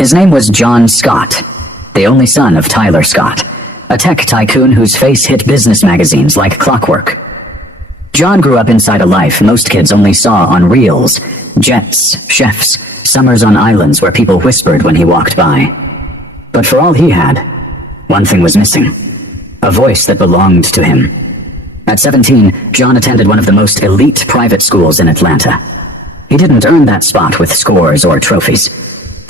His name was John Scott, the only son of Tyler Scott, a tech tycoon whose face hit business magazines like clockwork. John grew up inside a life most kids only saw on reels: jets, chefs, summers on islands where people whispered when he walked by. But for all he had, one thing was missing: a voice that belonged to him. At 17, John attended one of the most elite private schools in Atlanta. He didn't earn that spot with scores or trophies.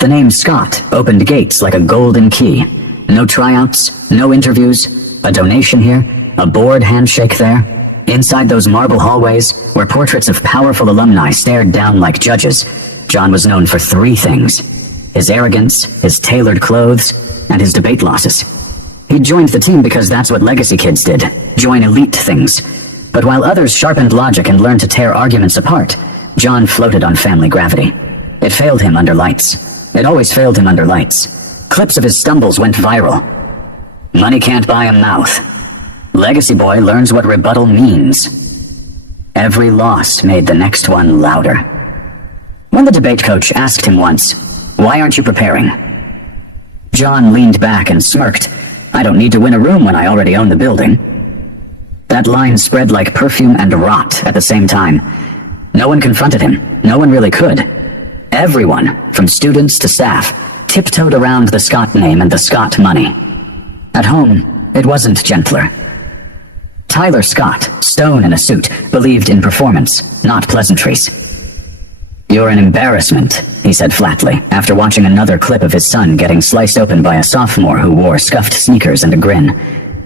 The name Scott opened gates like a golden key. No tryouts, no interviews, a donation here, a board handshake there. Inside those marble hallways, where portraits of powerful alumni stared down like judges, John was known for three things: his arrogance, his tailored clothes, and his debate losses. He joined the team because that's what legacy kids did, join elite things. But while others sharpened logic and learned to tear arguments apart, John floated on family gravity. It failed him under lights. It always failed him under lights. Clips of his stumbles went viral. Money can't buy a mouth. Legacy boy learns what rebuttal means. Every loss made the next one louder. When the debate coach asked him once, "Why aren't you preparing?" John leaned back and smirked. "I don't need to win a room when I already own the building." That line spread like perfume and rot at the same time. No one confronted him. No one really could. Everyone, from students to staff, tiptoed around the Scott name and the Scott money. At home, it wasn't gentler. Tyler Scott, stone in a suit, believed in performance, not pleasantries. "You're an embarrassment," he said flatly, after watching another clip of his son getting sliced open by a sophomore who wore scuffed sneakers and a grin.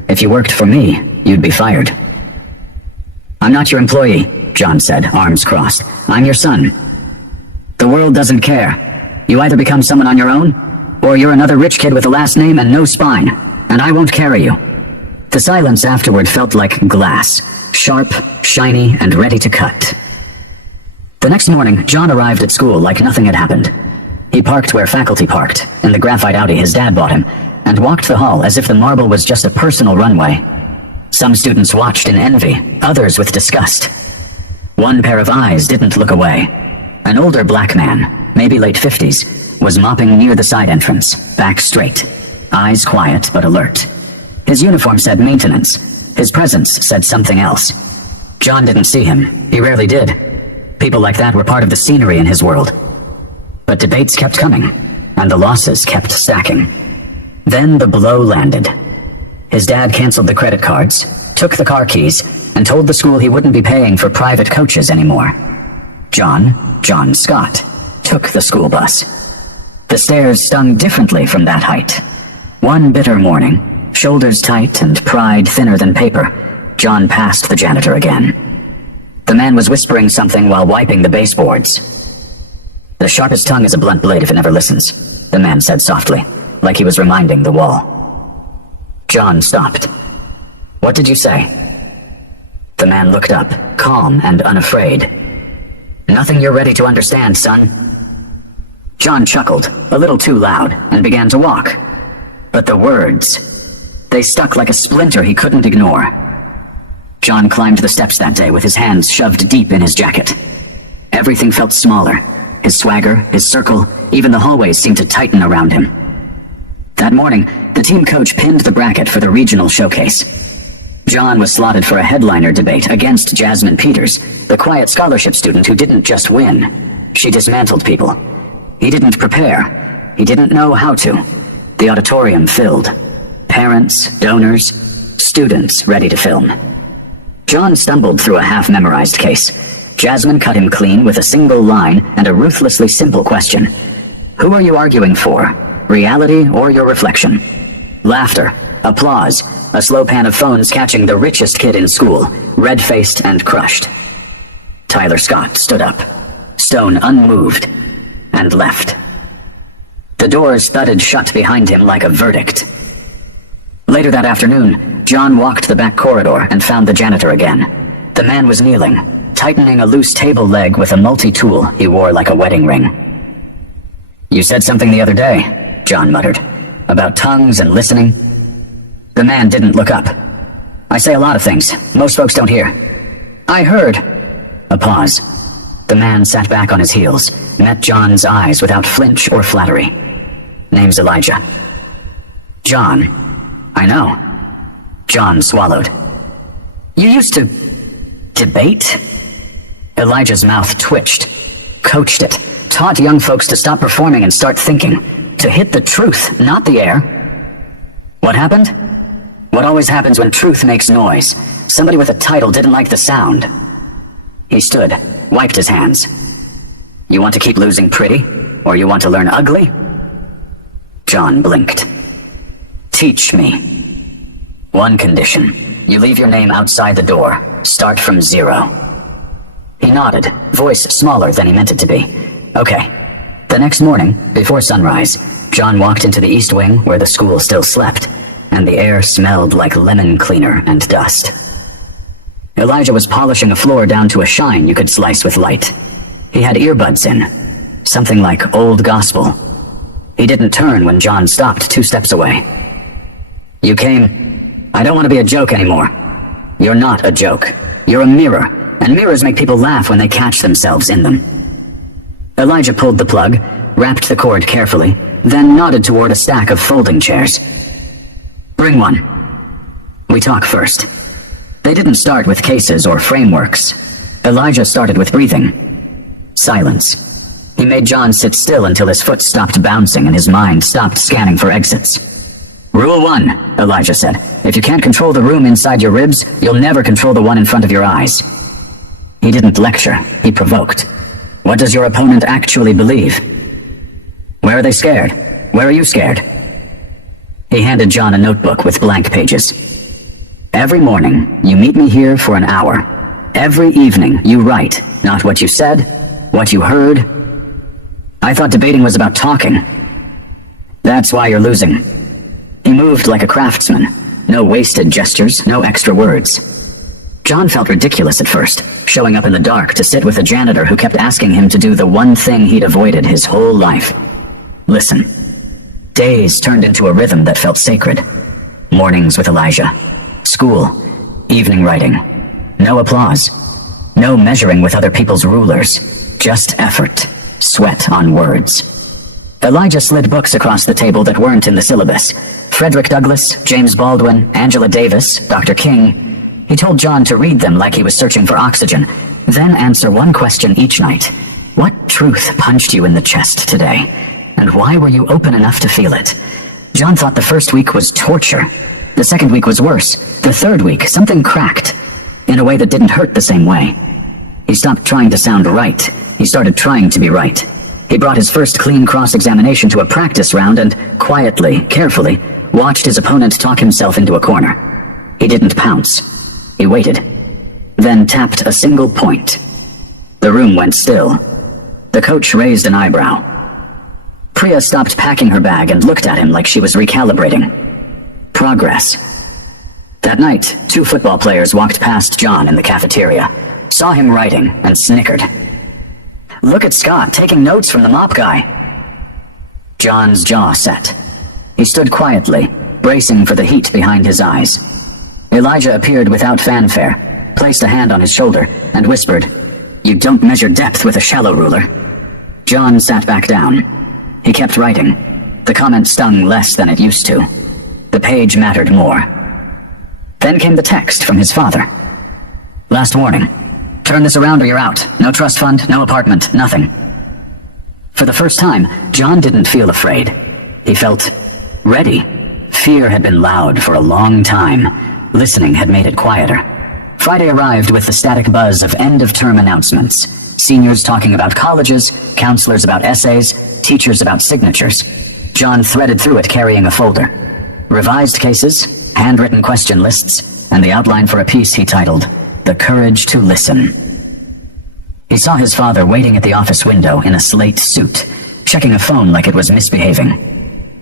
"If you worked for me, you'd be fired." "I'm not your employee," John said, arms crossed. "I'm your son. The world doesn't care. You either become someone on your own, or you're another rich kid with a last name and no spine, and I won't carry you." The silence afterward felt like glass, sharp, shiny, and ready to cut. The next morning, John arrived at school like nothing had happened. He parked where faculty parked, in the graphite Audi his dad bought him, and walked the hall as if the marble was just a personal runway. Some students watched in envy, others with disgust. One pair of eyes didn't look away. An older black man, maybe late 50s, was mopping near the side entrance, back straight, eyes quiet but alert. His uniform said maintenance. His presence said something else. John didn't see him. He rarely did. People like that were part of the scenery in his world. But debates kept coming, and the losses kept stacking. Then the blow landed. His dad canceled the credit cards, took the car keys, and told the school he wouldn't be paying for private coaches anymore. John Scott, took the school bus. The stairs stung differently from that height. One bitter morning, shoulders tight and pride thinner than paper, John passed the janitor again. The man was whispering something while wiping the baseboards. "The sharpest tongue is a blunt blade if it never listens," the man said softly, like he was reminding the wall. John stopped. "What did you say?" The man looked up, calm and unafraid. "Nothing you're ready to understand, son." John chuckled, a little too loud, and began to walk. But the words, they stuck like a splinter he couldn't ignore. John climbed the steps that day with his hands shoved deep in his jacket. Everything felt smaller. His swagger, his circle, even the hallways seemed to tighten around him. That morning, the team coach pinned the bracket for the regional showcase. John was slotted for a headliner debate against Jasmine Peters, the quiet scholarship student who didn't just win. She dismantled people. He didn't prepare. He didn't know how to. The auditorium filled. Parents, donors, students ready to film. John stumbled through a half-memorized case. Jasmine cut him clean with a single line and a ruthlessly simple question. "Who are you arguing for? Reality or your reflection?" Laughter, applause, a slow pan of phones catching the richest kid in school, red-faced and crushed. Tyler Scott stood up, stone unmoved, and left. The doors thudded shut behind him like a verdict. Later that afternoon, John walked the back corridor and found the janitor again. The man was kneeling, tightening a loose table leg with a multi-tool he wore like a wedding ring. "You said something the other day," John muttered, "about tongues and listening." The man didn't look up. "I say a lot of things. Most folks don't hear." "I heard." A pause. The man sat back on his heels, met John's eyes without flinch or flattery. Name's Elijah. John. I know. John swallowed. You used to debate? Elijah's mouth twitched. Coached it. Taught young folks to stop performing and start thinking. To hit the truth, not the air. What happened? What always happens when truth makes noise. Somebody with a title didn't like the sound. He stood, wiped his hands. You want to keep losing pretty? Or you want to learn ugly? John blinked. Teach me. One condition. You leave your name outside the door. Start from 0. He nodded, voice smaller than he meant it to be. Okay. The next morning, before sunrise, John walked into the east wing where the school still slept, and the air smelled like lemon cleaner and dust. Elijah was polishing a floor down to a shine you could slice with light. He had earbuds in, something like old gospel. He didn't turn when John stopped 2 steps away. You came. I don't want to be a joke anymore. You're not a joke. You're a mirror, and mirrors make people laugh when they catch themselves in them. Elijah pulled the plug, wrapped the cord carefully, then nodded toward a stack of folding chairs. Bring one. We talk first. They didn't start with cases or frameworks. Elijah started with breathing. Silence. He made John sit still until his foot stopped bouncing and his mind stopped scanning for exits. Rule 1, Elijah said. If you can't control the room inside your ribs, you'll never control the one in front of your eyes. He didn't lecture. He provoked. What does your opponent actually believe? Where are they scared? Where are you scared? He handed John a notebook with blank pages. Every morning, you meet me here for an hour. Every evening, you write, not what you said, what you heard. I thought debating was about talking. That's why you're losing. He moved like a craftsman. No wasted gestures, no extra words. John felt ridiculous at first, showing up in the dark to sit with a janitor who kept asking him to do the one thing he'd avoided his whole life. Listen. Days turned into a rhythm that felt sacred. Mornings with Elijah. School. Evening writing. No applause. No measuring with other people's rulers. Just effort. Sweat on words. Elijah slid books across the table that weren't in the syllabus. Frederick Douglass, James Baldwin, Angela Davis, Dr. King. He told John to read them like he was searching for oxygen, then answer one question each night. What truth punched you in the chest today? And why were you open enough to feel it? John thought the first week was torture. The second week was worse. The third week, something cracked. In a way that didn't hurt the same way. He stopped trying to sound right. He started trying to be right. He brought his first clean cross-examination to a practice round and, quietly, carefully, watched his opponent talk himself into a corner. He didn't pounce. He waited. Then tapped a single point. The room went still. The coach raised an eyebrow. Priya stopped packing her bag and looked at him like she was recalibrating. Progress. That night, 2 football players walked past John in the cafeteria, saw him writing, and snickered. Look at Scott taking notes from the mop guy. John's jaw set. He stood quietly, bracing for the heat behind his eyes. Elijah appeared without fanfare, placed a hand on his shoulder, and whispered, "You don't measure depth with a shallow ruler." John sat back down. He kept writing. The comment stung less than it used to. The page mattered more. Then came the text from his father. Last warning. Turn this around or you're out. No trust fund, no apartment, nothing. For the first time, John didn't feel afraid. He felt ready. Fear had been loud for a long time. Listening had made it quieter. Friday arrived with the static buzz of end-of-term announcements. Seniors talking about colleges, counselors about essays, teachers about signatures. John threaded through it carrying a folder. Revised cases, handwritten question lists, and the outline for a piece he titled, "The Courage to Listen." He saw his father waiting at the office window in a slate suit, checking a phone like it was misbehaving.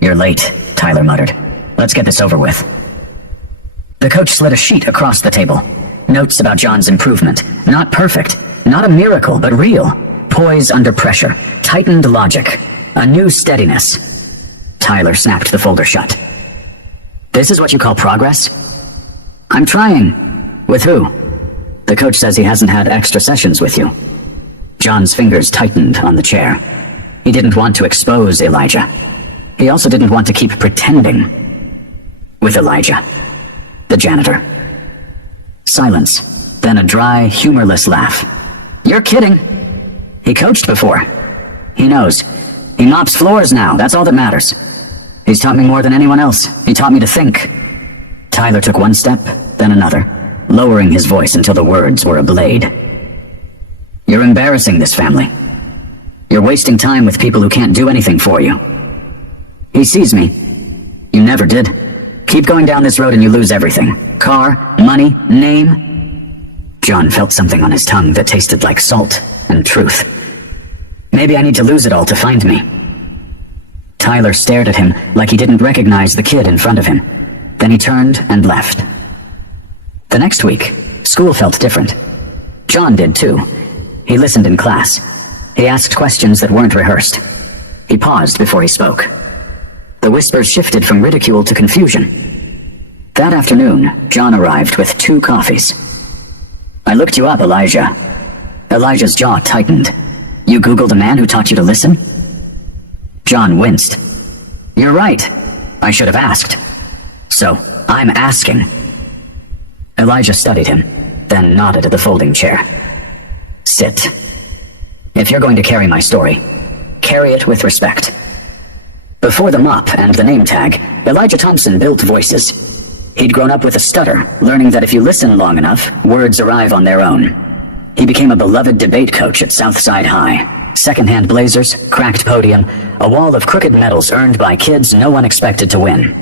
"You're late," Tyler muttered. "Let's get this over with." The coach slid a sheet across the table. Notes about John's improvement. Not perfect, not a miracle, but real. Poise under pressure, tightened logic, a new steadiness. Tyler snapped the folder shut. "This is what you call progress?" "I'm trying." "With who?" "The coach says he hasn't had extra sessions with you." John's fingers tightened on the chair. He didn't want to expose Elijah. he also didn't want to keep pretending with Elijah, the janitor. Silence, then a dry, humorless laugh. You're kidding. He coached before. He knows. He mops floors now, that's all that matters. He's taught me more than anyone else. He taught me to think. Tyler took one step, then another, lowering his voice until the words were a blade. You're embarrassing this family. You're wasting time with people who can't do anything for you. He sees me. You never did. Keep going down this road and you lose everything. Car, money, name. John felt something on his tongue that tasted like salt and truth. Maybe I need to lose it all to find me. Tyler stared at him like he didn't recognize the kid in front of him. Then he turned and left. The next week, school felt different. John did too. He listened in class. He asked questions that weren't rehearsed. He paused before he spoke. The whispers shifted from ridicule to confusion. That afternoon, John arrived with 2 coffees. I looked you up, Elijah. Elijah's jaw tightened. You Googled a man who taught you to listen? John winced. You're right. I should have asked. So, I'm asking. Elijah studied him, then nodded at the folding chair. Sit. If you're going to carry my story, carry it with respect. Before the mop and the name tag, Elijah Thompson built voices. He'd grown up with a stutter, learning that if you listen long enough, words arrive on their own. He became a beloved debate coach at Southside High. Second-hand blazers, cracked podium, a wall of crooked medals earned by kids no one expected to win.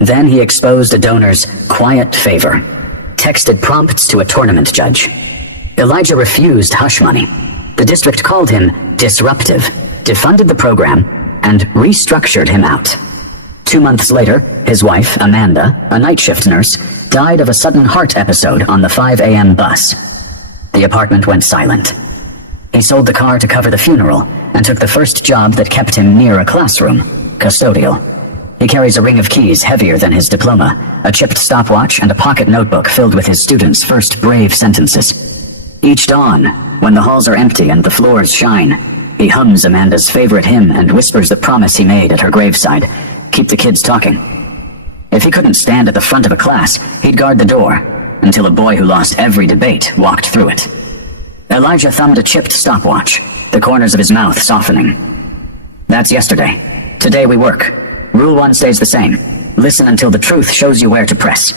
Then he exposed a donor's quiet favor, texted prompts to a tournament judge. Elijah refused hush money. The district called him disruptive, defunded the program, and restructured him out. 2 months later, his wife, Amanda, a night shift nurse, died of a sudden heart episode on the 5 a.m. bus. The apartment went silent. He sold the car to cover the funeral and took the first job that kept him near a classroom, custodial. He carries a ring of keys heavier than his diploma, a chipped stopwatch, and a pocket notebook filled with his students' first brave sentences. Each dawn, when the halls are empty and the floors shine, he hums Amanda's favorite hymn and whispers the promise he made at her graveside. Keep the kids talking. If he couldn't stand at the front of a class, he'd guard the door, until a boy who lost every debate walked through it. Elijah thumbed a chipped stopwatch, the corners of his mouth softening. That's yesterday. Today we work. Rule 1 stays the same. Listen until the truth shows you where to press.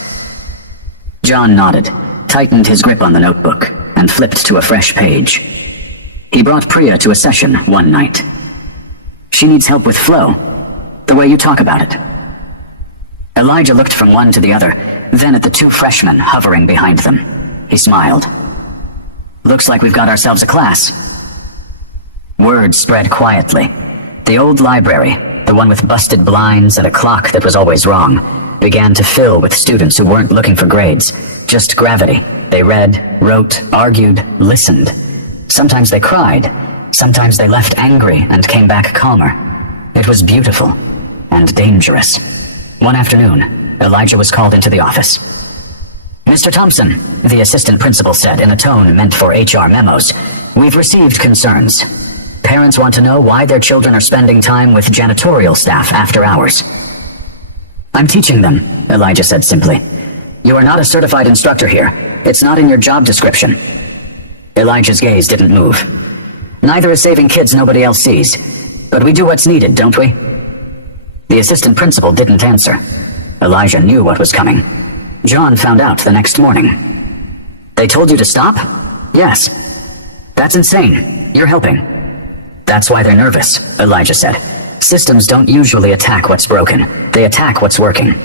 John nodded, tightened his grip on the notebook, and flipped to a fresh page. He brought Priya to a session one night. She needs help with flow, the way you talk about it. Elijah looked from one to the other, then at the 2 freshmen hovering behind them. He smiled. Looks like we've got ourselves a class. Word spread quietly. The old library, the one with busted blinds and a clock that was always wrong, began to fill with students who weren't looking for grades, just gravity. They read, wrote, argued, listened. Sometimes they cried. Sometimes they left angry and came back calmer. It was beautiful and dangerous. One afternoon, Elijah was called into the office. Mr. Thompson, the assistant principal said in a tone meant for HR memos, we've received concerns. Parents want to know why their children are spending time with janitorial staff after hours. I'm teaching them, Elijah said simply. You are not a certified instructor here. It's not in your job description. Elijah's gaze didn't move. Neither is saving kids nobody else sees. But we do what's needed, don't we? The assistant principal didn't answer. Elijah knew what was coming. John found out the next morning. They told you to stop? Yes. That's insane. You're helping. That's why they're nervous, Elijah said. Systems don't usually attack what's broken. They attack what's working.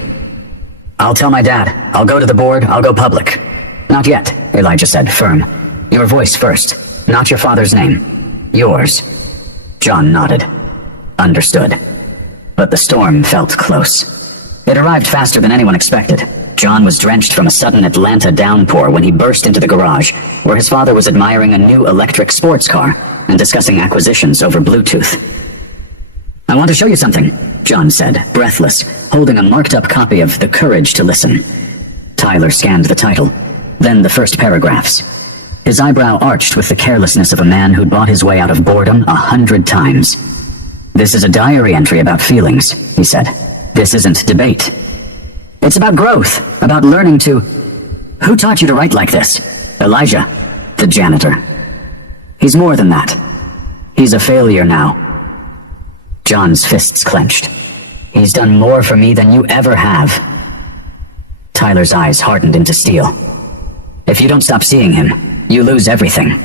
I'll tell my dad. I'll go to the board. I'll go public. Not yet, Elijah said, firm. Your voice first, not your father's name. Yours. John nodded. Understood. But the storm felt close. It arrived faster than anyone expected. John was drenched from a sudden Atlanta downpour when he burst into the garage, where his father was admiring a new electric sports car and discussing acquisitions over Bluetooth. I want to show you something, John said, breathless, holding a marked-up copy of The Courage to Listen. Tyler scanned the title, then the first paragraphs. His eyebrow arched with the carelessness of a man who'd bought his way out of boredom 100 times. "This is a diary entry about feelings," he said. "This isn't debate. It's about growth, about learning to... Who taught you to write like this?" "Elijah, the janitor. He's more than that. He's a failure now." John's fists clenched. "He's done more for me than you ever have." Tyler's eyes hardened into steel. "If you don't stop seeing him, you lose everything."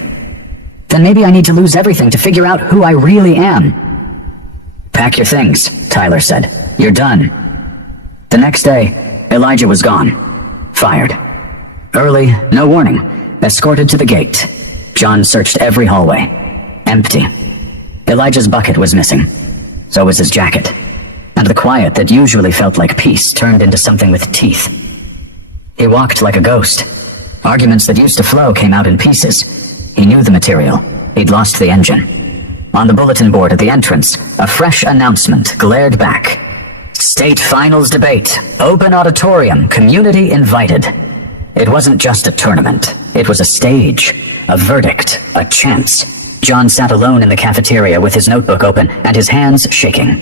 "Then maybe I need to lose everything to figure out who I really am." "Pack your things," Tyler said. "You're done." The next day, Elijah was gone. Fired. Early, no warning, escorted to the gate. John searched every hallway. Empty. Elijah's bucket was missing. So was his jacket. And the quiet that usually felt like peace turned into something with teeth. He walked like a ghost. Arguments that used to flow came out in pieces. He knew the material. He'd lost the engine. On the bulletin board at the entrance, a fresh announcement glared back. "State Finals Debate. Open auditorium. Community invited." It wasn't just a tournament. It was a stage. A verdict. A chance. John sat alone in the cafeteria with his notebook open and his hands shaking.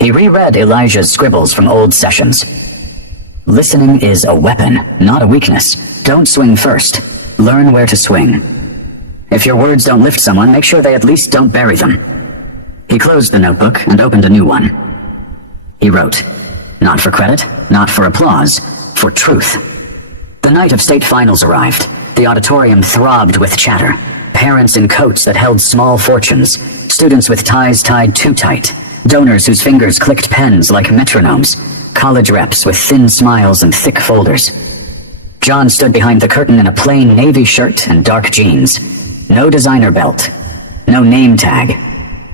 He reread Elijah's scribbles from old sessions. "Listening is a weapon, not a weakness. Don't swing first. Learn where to swing. If your words don't lift someone, make sure they at least don't bury them." He closed the notebook and opened a new one. He wrote, not for credit, not for applause, for truth. The night of state finals arrived. The auditorium throbbed with chatter. Parents in coats that held small fortunes. Students with ties tied too tight. Donors whose fingers clicked pens like metronomes. College reps with thin smiles and thick folders. John stood behind the curtain in a plain navy shirt and dark jeans. No designer belt. No name tag.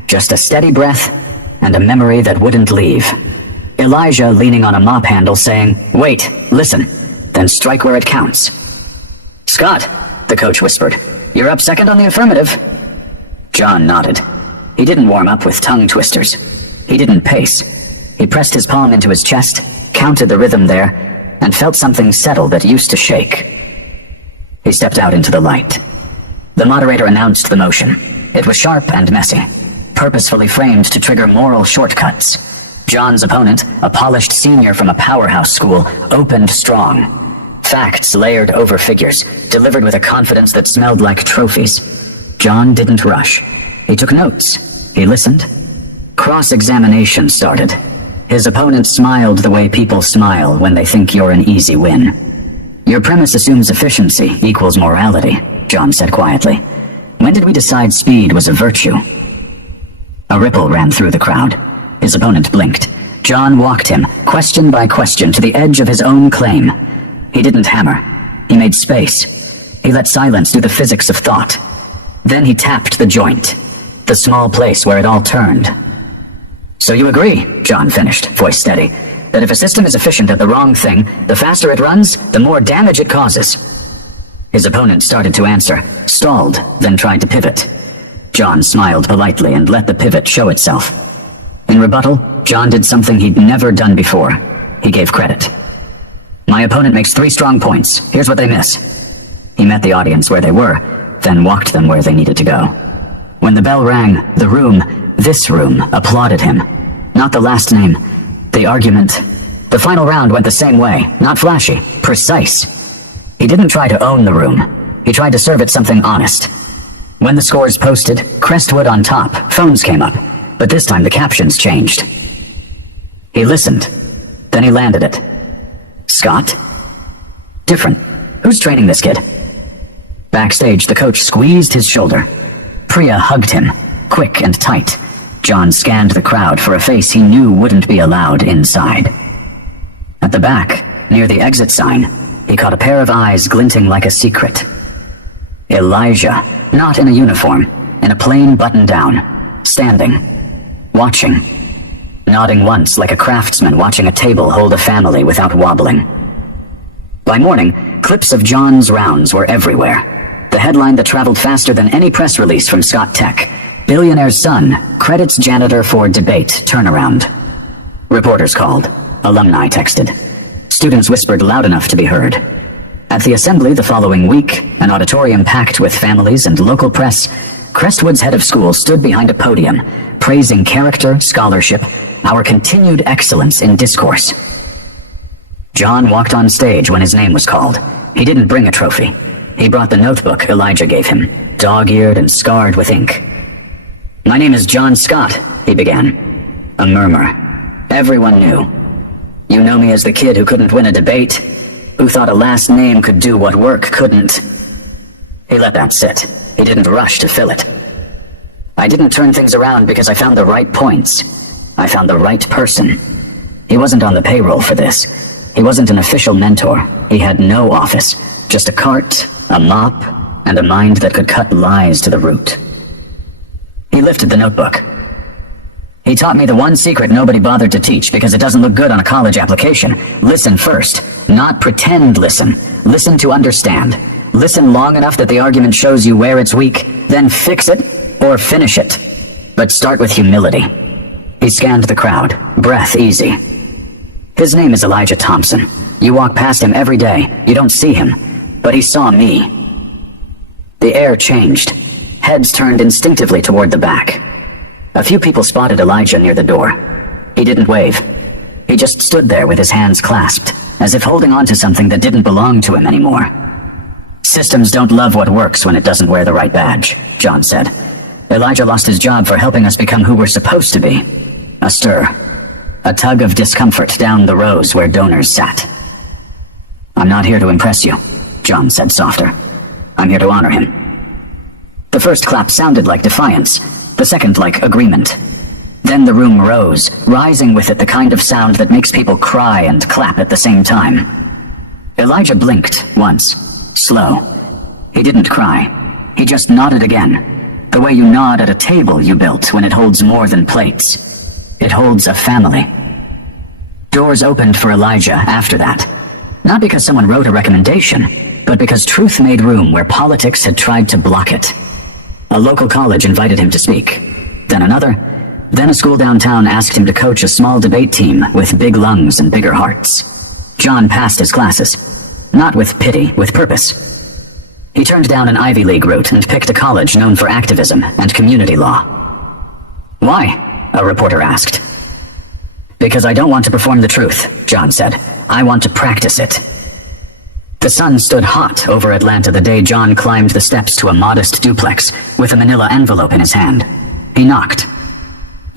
Just a steady breath and a memory that wouldn't leave. Elijah leaning on a mop handle saying, "Wait, listen, then strike where it counts." "Scott," the coach whispered, "you're up second on the affirmative." John nodded. He didn't warm up with tongue twisters. He didn't pace. He pressed his palm into his chest, counted the rhythm there, and felt something settle that used to shake. He stepped out into the light. The moderator announced the motion. It was sharp and messy, purposefully framed to trigger moral shortcuts. John's opponent, a polished senior from a powerhouse school, opened strong. Facts layered over figures, delivered with a confidence that smelled like trophies. John didn't rush. He took notes. He listened. Cross-examination started. His opponent smiled the way people smile when they think you're an easy win. "Your premise assumes efficiency equals morality," John said quietly. "When did we decide speed was a virtue?" A ripple ran through the crowd. His opponent blinked. John walked him, question by question, to the edge of his own claim. He didn't hammer. He made space. He let silence do the physics of thought. Then he tapped the joint, the small place where it all turned. "So you agree," John finished, voice steady, "that if a system is efficient at the wrong thing, the faster it runs, the more damage it causes?" His opponent started to answer, stalled, then tried to pivot. John smiled politely and let the pivot show itself. In rebuttal, John did something he'd never done before. He gave credit. "My opponent makes 3 strong points. Here's what they miss." He met the audience where they were, then walked them where they needed to go. When the bell rang, the room, this room, applauded him. Not the last name, the argument. The final round went the same way, not flashy, precise. He didn't try to own the room. He tried to serve it something honest. When the scores posted, Crestwood on top, phones came up, but this time the captions changed. He listened, then he landed it. "Scott? Different. Who's training this kid?" Backstage, the coach squeezed his shoulder. Priya hugged him, quick and tight. John scanned the crowd for a face he knew wouldn't be allowed inside. At the back, near the exit sign, he caught a pair of eyes glinting like a secret. Elijah, not in a uniform, in a plain button-down, standing, watching, nodding once like a craftsman watching a table hold a family without wobbling. By morning, clips of John's rounds were everywhere. The headline that traveled faster than any press release from Scott Tech: "Billionaire's son credits janitor for debate turnaround." Reporters called. Alumni texted. Students whispered loud enough to be heard. At the assembly the following week, an auditorium packed with families and local press, Crestwood's head of school stood behind a podium, praising character, scholarship, our continued excellence in discourse. John walked on stage when his name was called. He didn't bring a trophy. He brought the notebook Elijah gave him, dog-eared and scarred with ink. "My name is John Scott," he began. A murmur. Everyone knew. "You know me as the kid who couldn't win a debate, who thought a last name could do what work couldn't." He let that sit. He didn't rush to fill it. "I didn't turn things around because I found the right points. I found the right person. He wasn't on the payroll for this. He wasn't an official mentor. He had no office, just a cart, a mop, and a mind that could cut lies to the root." He lifted the notebook. "He taught me the one secret nobody bothered to teach because it doesn't look good on a college application. Listen first. Not pretend listen. Listen to understand. Listen long enough that the argument shows you where it's weak, then fix it or finish it. But start with humility." He scanned the crowd, breath easy. "His name is Elijah Thompson. You walk past him every day. You don't see him. But he saw me." The air changed. Heads turned instinctively toward the back. A few people spotted Elijah near the door. He didn't wave. He just stood there with his hands clasped, as if holding on to something that didn't belong to him anymore. "Systems don't love what works when it doesn't wear the right badge," John said. "Elijah lost his job for helping us become who we're supposed to be." A stir. A tug of discomfort down the rows where donors sat. "I'm not here to impress you," John said softer. "I'm here to honor him." The first clap sounded like defiance, the second like agreement. Then the room rose, rising with it the kind of sound that makes people cry and clap at the same time. Elijah blinked once, slow. He didn't cry. He just nodded again, the way you nod at a table you built when it holds more than plates. It holds a family. Doors opened for Elijah after that. Not because someone wrote a recommendation, but because truth made room where politics had tried to block it. A local college invited him to speak. Then another. Then a school downtown asked him to coach a small debate team with big lungs and bigger hearts. John passed his classes. Not with pity, with purpose. He turned down an Ivy League route and picked a college known for activism and community law. "Why?" a reporter asked. "Because I don't want to perform the truth," John said. "I want to practice it." The sun stood hot over Atlanta the day John climbed the steps to a modest duplex with a manila envelope in his hand. He knocked.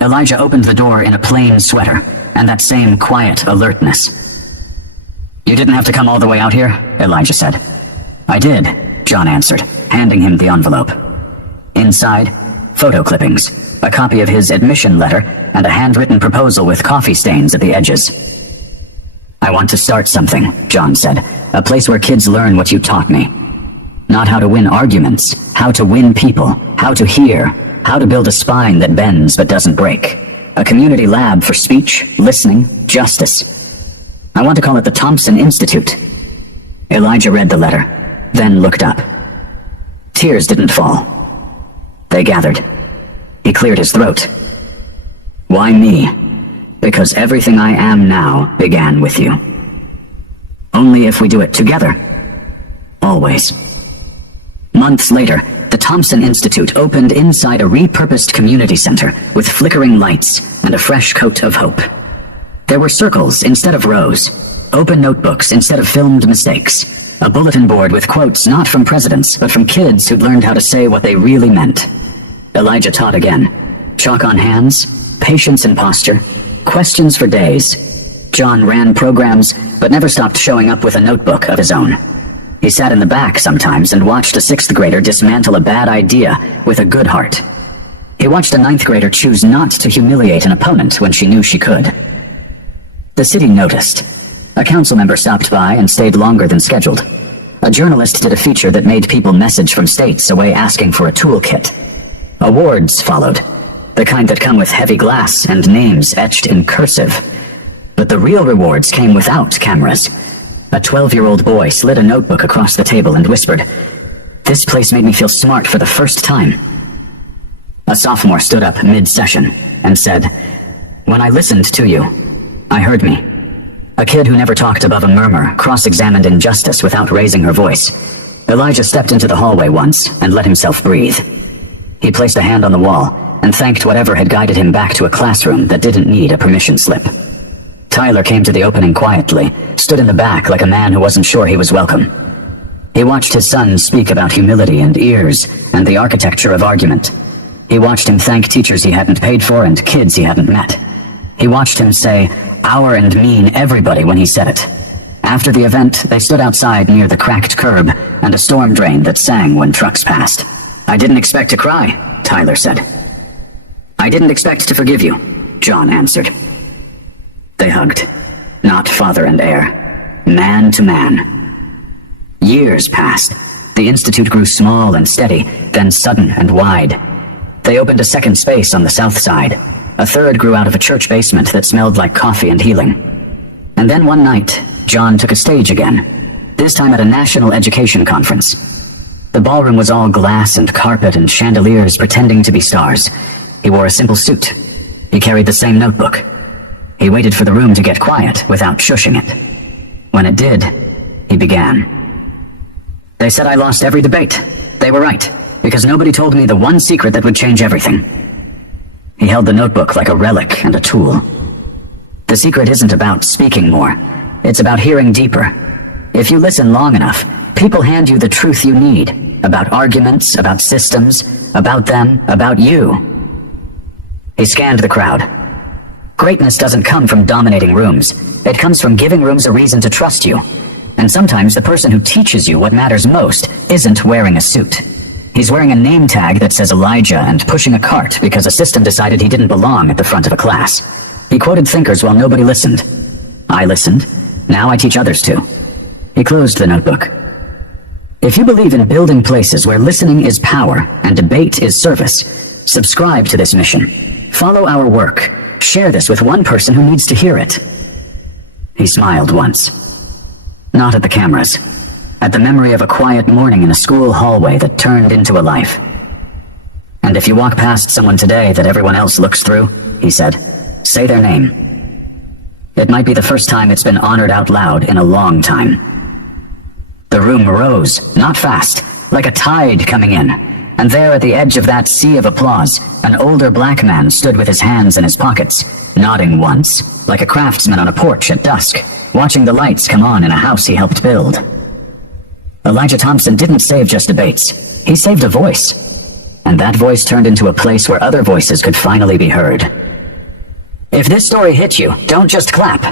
Elijah opened the door in a plain sweater and that same quiet alertness. "You didn't have to come all the way out here," Elijah said. "I did," John answered, handing him the envelope. Inside, photo clippings, a copy of his admission letter, and a handwritten proposal with coffee stains at the edges. "I want to start something," John said, "a place where kids learn what you taught me. Not how to win arguments, how to win people, how to hear, how to build a spine that bends but doesn't break. A community lab for speech, listening, justice. I want to call it the Thompson Institute." Elijah read the letter, then looked up. Tears didn't fall. They gathered. He cleared his throat. "Why me? Because everything I am now began with you. Only if we do it together. Always." Months later, the Thompson Institute opened inside a repurposed community center with flickering lights and a fresh coat of hope. There were circles instead of rows, open notebooks instead of filmed mistakes, a bulletin board with quotes not from presidents but from kids who'd learned how to say what they really meant. Elijah taught again. Chalk on hands, patience in posture, questions for days. John ran programs, but never stopped showing up with a notebook of his own. He sat in the back sometimes and watched a 6th grader dismantle a bad idea with a good heart. He watched a 9th grader choose not to humiliate an opponent when she knew she could. The city noticed. A council member stopped by and stayed longer than scheduled. A journalist did a feature that made people message from states away asking for a toolkit. Awards followed, the kind that come with heavy glass and names etched in cursive. But the real rewards came without cameras. A 12-year-old boy slid a notebook across the table and whispered, "This place made me feel smart for the first time." A sophomore stood up mid-session and said, "When I listened to you, I heard me." A kid who never talked above a murmur cross-examined injustice without raising her voice. Elijah stepped into the hallway once and let himself breathe. He placed a hand on the wall and thanked whatever had guided him back to a classroom that didn't need a permission slip. Tyler came to the opening quietly, stood in the back like a man who wasn't sure he was welcome. He watched his son speak about humility and ears and the architecture of argument. He watched him thank teachers he hadn't paid for and kids he hadn't met. He watched him say, "our" and mean everybody when he said it. After the event, they stood outside near the cracked curb and a storm drain that sang when trucks passed. "I didn't expect to cry," Tyler said. "I didn't expect to forgive you," John answered. They hugged, not father and heir, man to man. Years passed. The institute grew small and steady, then sudden and wide. They opened a second space on the south side. A third grew out of a church basement that smelled like coffee and healing. And then one night, John took a stage again, this time at a national education conference. The ballroom was all glass and carpet and chandeliers pretending to be stars. He wore a simple suit. He carried the same notebook. He waited for the room to get quiet without shushing it. When it did, he began. "They said I lost every debate. They were right, because nobody told me the one secret that would change everything." He held the notebook like a relic and a tool. The secret isn't about speaking more. It's about hearing deeper. If you listen long enough, people hand you the truth you need, about arguments, about systems, about them, about you. He scanned the crowd. Greatness doesn't come from dominating rooms. It comes from giving rooms a reason to trust you. And sometimes the person who teaches you what matters most isn't wearing a suit. He's wearing a name tag that says Elijah and pushing a cart because a system decided he didn't belong at the front of a class. He quoted thinkers while nobody listened. I listened. Now I teach others to. He closed the notebook. If you believe in building places where listening is power and debate is service, subscribe to this mission. Follow our work. Share this with one person who needs to hear it. He smiled once. Not at the cameras. At the memory of a quiet morning in a school hallway that turned into a life. "And if you walk past someone today that everyone else looks through," he said, "say their name. It might be the first time it's been honored out loud in a long time." The room rose, not fast, like a tide coming in. And there at the edge of that sea of applause, an older black man stood with his hands in his pockets, nodding once, like a craftsman on a porch at dusk, watching the lights come on in a house he helped build. Elijah Thompson didn't save just debates. He saved a voice. And that voice turned into a place where other voices could finally be heard. If this story hit you, don't just clap.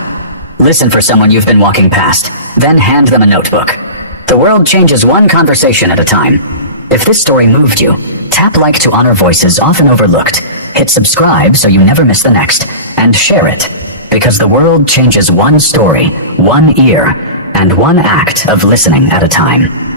Listen for someone you've been walking past, then hand them a notebook. The world changes one conversation at a time. If this story moved you, tap like to honor voices often overlooked, hit subscribe so you never miss the next, and share it, because the world changes one story, one ear, and one act of listening at a time.